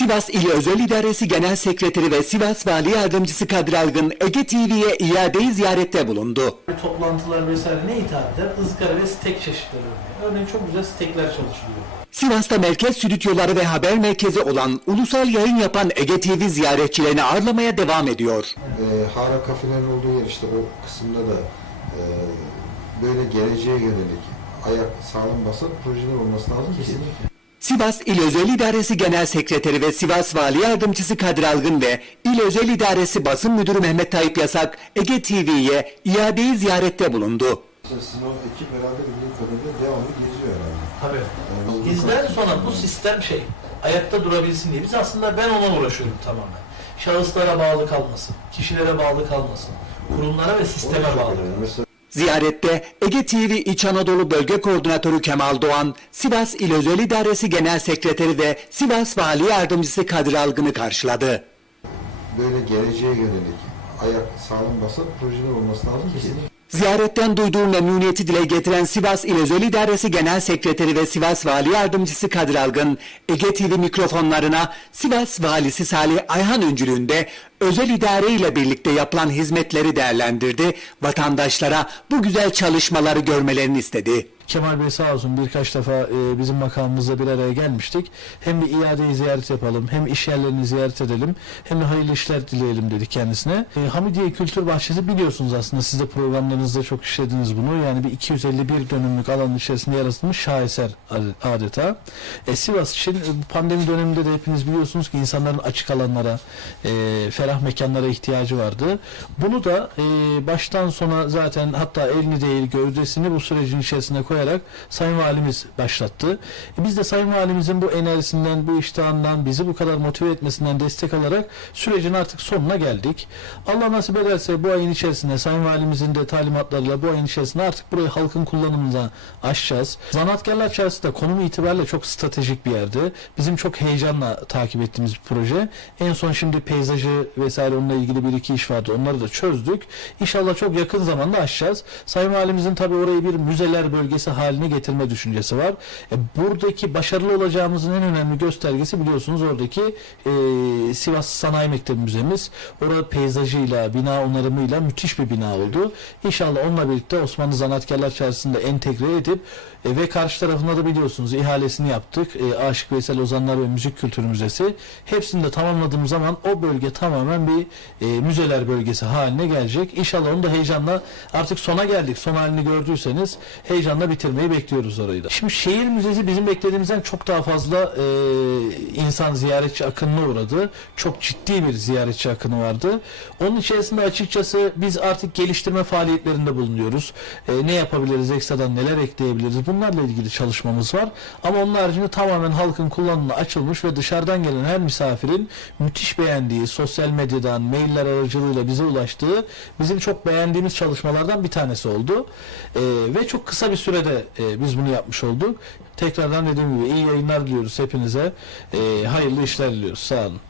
Sivas İl Özel İdaresi Genel Sekreteri ve Sivas Vali Yardımcısı Kadir Algın Ege TV'ye iadeyi ziyarette bulundu. toplantılar vesaire ne hitap eder? Izgara ve steak çeşitleri örneğin. Çok güzel steakler çalışılıyor. Sivas'ta merkez stüdyoları ve haber merkezi olan ulusal yayın yapan Ege TV ziyaretçilerini ağırlamaya devam ediyor. e, hara kafelerin olduğu yer işte o kısımda da e, böyle geleceğe yönelik ayak sağlam basan projeler olması lazım ki Sivas İl Özel İdaresi Genel Sekreteri ve Sivas Vali Yardımcısı Kadir Algın ve İl Özel İdaresi Basın Müdürü Mehmet Tayyip Yasak Ege TV'ye iadeyi ziyarette bulundu. Sizin o ekip herhalde bildiğim kadarıyla devamlı geziyor herhalde. Tabii. Yani Bizden sonra bu sistem şey, ayakta durabilsin diye. Biz aslında ben ona uğraşıyorum tamamen. Şahıslara bağlı kalmasın, kişilere bağlı kalmasın, kurumlara ve sisteme bağlı kalmasın. Mesela Ziyarette Ege TV İç Anadolu Bölge Koordinatörü Kemal Doğan, Sivas İl Özel İdaresi Genel Sekreteri ve Sivas Vali Yardımcısı Kadir Algın'ı karşıladı. böyle geleceğe yönelik ayak sağlam basan projeler olması lazım ki Ziyaretten duyduğu memnuniyeti dile getiren Sivas İl Özel İdaresi Genel Sekreteri ve Sivas Vali Yardımcısı Kadir Algın, Ege TV mikrofonlarına Sivas Valisi Salih Ayhan öncülüğünde özel idare ile birlikte yapılan hizmetleri değerlendirdi, vatandaşlara bu güzel çalışmaları görmelerini istedi. Kemal Bey sağ olsun birkaç defa e, bizim makamımızda bir araya gelmiştik. Hem bir iadeyi ziyaret yapalım, hem iş yerlerini ziyaret edelim, hem de hayırlı işler dileyelim dedik kendisine. E, Hamidiye Kültür Bahçesi biliyorsunuz aslında siz de programlarınızda çok işlediniz bunu. Yani bir 251 dönümlük alanın içerisinde yaratılmış şaheser ad- adeta. E, Sivas için e, pandemi döneminde de hepiniz biliyorsunuz ki insanların açık alanlara, e, ferah mekanlara ihtiyacı vardı. Bunu da e, baştan sona zaten hatta elini değil gövdesini bu sürecin içerisine koyarak Sayın Valimiz başlattı. E, biz de Sayın Valimizin bu enerjisinden, bu iştahından, bizi bu kadar motive etmesinden destek alarak sürecin artık sonuna geldik. Allah nasip ederse bu ayın içerisinde Sayın Valimizin de talimatlarıyla bu ayın içerisinde artık burayı halkın kullanımına açacağız. Zanatkarlar Çarşısı da konum itibariyle çok stratejik bir yerde. Bizim çok heyecanla takip ettiğimiz bir proje. En son şimdi peyzajı vesaire onunla ilgili bir iki iş vardı. Onları da çözdük. İnşallah çok yakın zamanda açacağız. Sayın Valimizin tabii orayı bir müzeler bölgesi haline getirme düşüncesi var. E, buradaki başarılı olacağımızın en önemli göstergesi biliyorsunuz oradaki e, Sivas Sanayi Mektebi Müzemiz. Orada peyzajıyla, bina onarımıyla müthiş bir bina oldu. İnşallah onunla birlikte Osmanlı Zanatkarlar Çarşısı'nda entegre edip e, ve karşı tarafında da biliyorsunuz ihalesini yaptık. E, Aşık Veysel Ozanlar ve Müzik Kültürü Müzesi. Hepsini de tamamladığımız zaman o bölge tamamen bir e, müzeler bölgesi haline gelecek. İnşallah onu da heyecanla artık sona geldik. Son halini gördüyseniz heyecanla bitirmeyi bekliyoruz orayı da. Şimdi şehir müzesi bizim beklediğimizden çok daha fazla e, insan ziyaretçi akınına uğradı. Çok ciddi bir ziyaretçi akını vardı. Onun içerisinde açıkçası biz artık geliştirme faaliyetlerinde bulunuyoruz. E, ne yapabiliriz, ekstradan neler ekleyebiliriz? Bunlarla ilgili çalışmamız var. Ama onun haricinde tamamen halkın kullanımına açılmış ve dışarıdan gelen her misafirin müthiş beğendiği, sosyal medyadan, mailler aracılığıyla bize ulaştığı bizim çok beğendiğimiz çalışmalardan bir tanesi oldu. E, ve çok kısa bir sürede e, biz bunu yapmış olduk. Tekrardan dediğim gibi iyi yayınlar diliyoruz hepinize. E, hayırlı işler diliyoruz. Sağ olun.